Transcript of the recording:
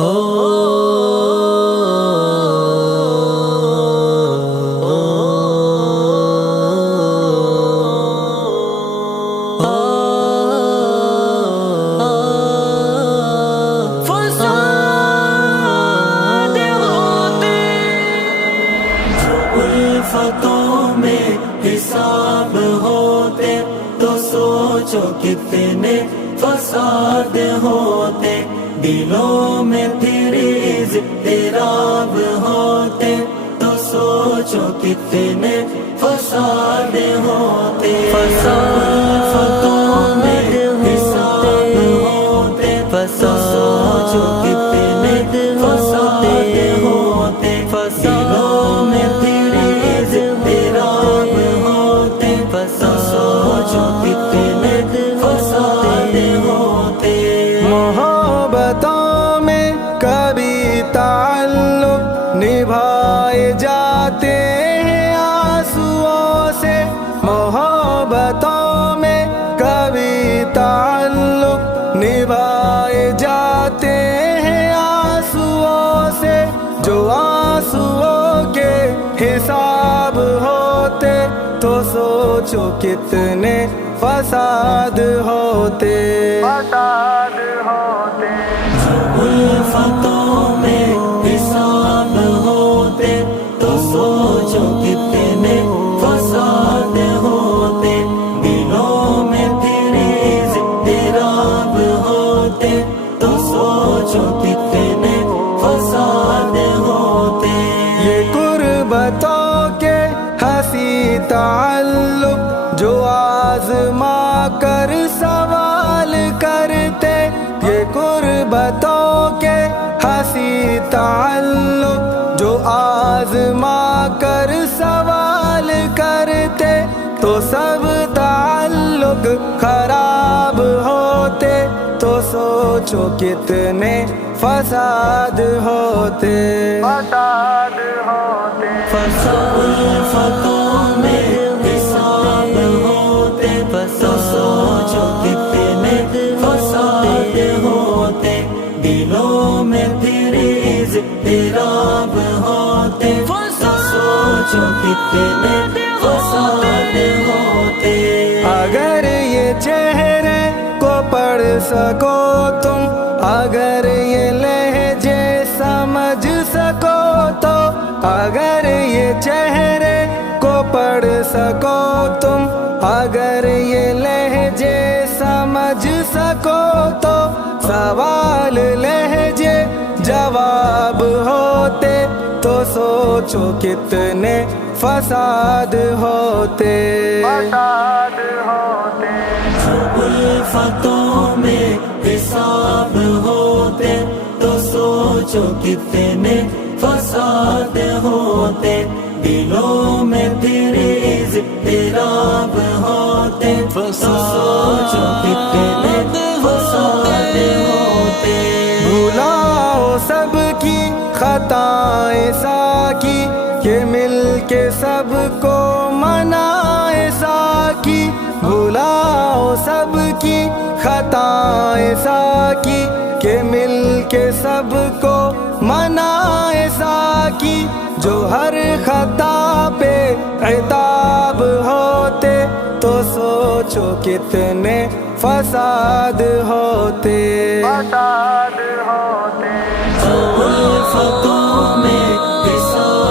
الفتوں میں حساب ہوتے تو سوچو کتنے فساد ہوتے، دلوں میں پھر اضطراب ہوتے تو سوچو کتنے فساد ہوتے۔ الفتوں میں حساب ہوتے تو سوچو کتنے فساد ہوتے، دلوں میں پھر اضطراب ہوتے تو سوچو کتنے فساد ہوتے۔ محبتوں میں کبھی تعلق نبھائے جاتے ہیں آنسوؤں سے، محبتوں میں کبھی تعلق نبھائے جاتے ہیں آنسوؤں سے، جو آنسوؤں کے حساب ہوتے تو سوچو کتنے فساد ہوتے۔ الفتوں میں حساب ہوتے تو سوچو کتنے فساد ہوتے، دلوں میں پھر اضطراب ہوتے تو سوچو کتنے فساد ہوتے۔ یہ قربتوں کے ہنسی تعلق جو آزما کر سوال کرتے، یہ قربتوں کے ہنسی تعلق جو آزما کر سوال کرتے تو سب تعلق خراب ہوتے تو سوچو کتنے فساد ہوتے۔ الفتوں میں حساب ہوتے تو سوچو کتنے فساد ہوتے، دلوں میں پھر اضطراب ہوتے تو سوچو کتنے فساد ہوتے۔ اگر یہ چہرے کو پڑھ سکو تم، اگر یہ لہجے سمجھ سکو تو، اگر یہ چہرے کو پڑھ سکو تم، اگر یہ لہجے سمجھ سکو تو، سوال لہجے جواب ہوتے تو سوچو کتنے فساد ہوتے۔ الفتوں میں حساب ہوتے تو سوچو کتنے فساد ہوتے، دلوں میں پھر اضطراب ہوتے تو سوچو کتنے فساد ہوتے۔ بھلاؤ سب کی خطائیں ساکی، کہ مل کے سب کو منائے ساکی، بھلاؤ سب کی خطائیں ساکی، کہ مل کے سب کو منائے ساکی، جو ہر خطا پہ عتاب ہوتے تو سوچو کتنے فساد ہوتے۔ الفتوں میں حساب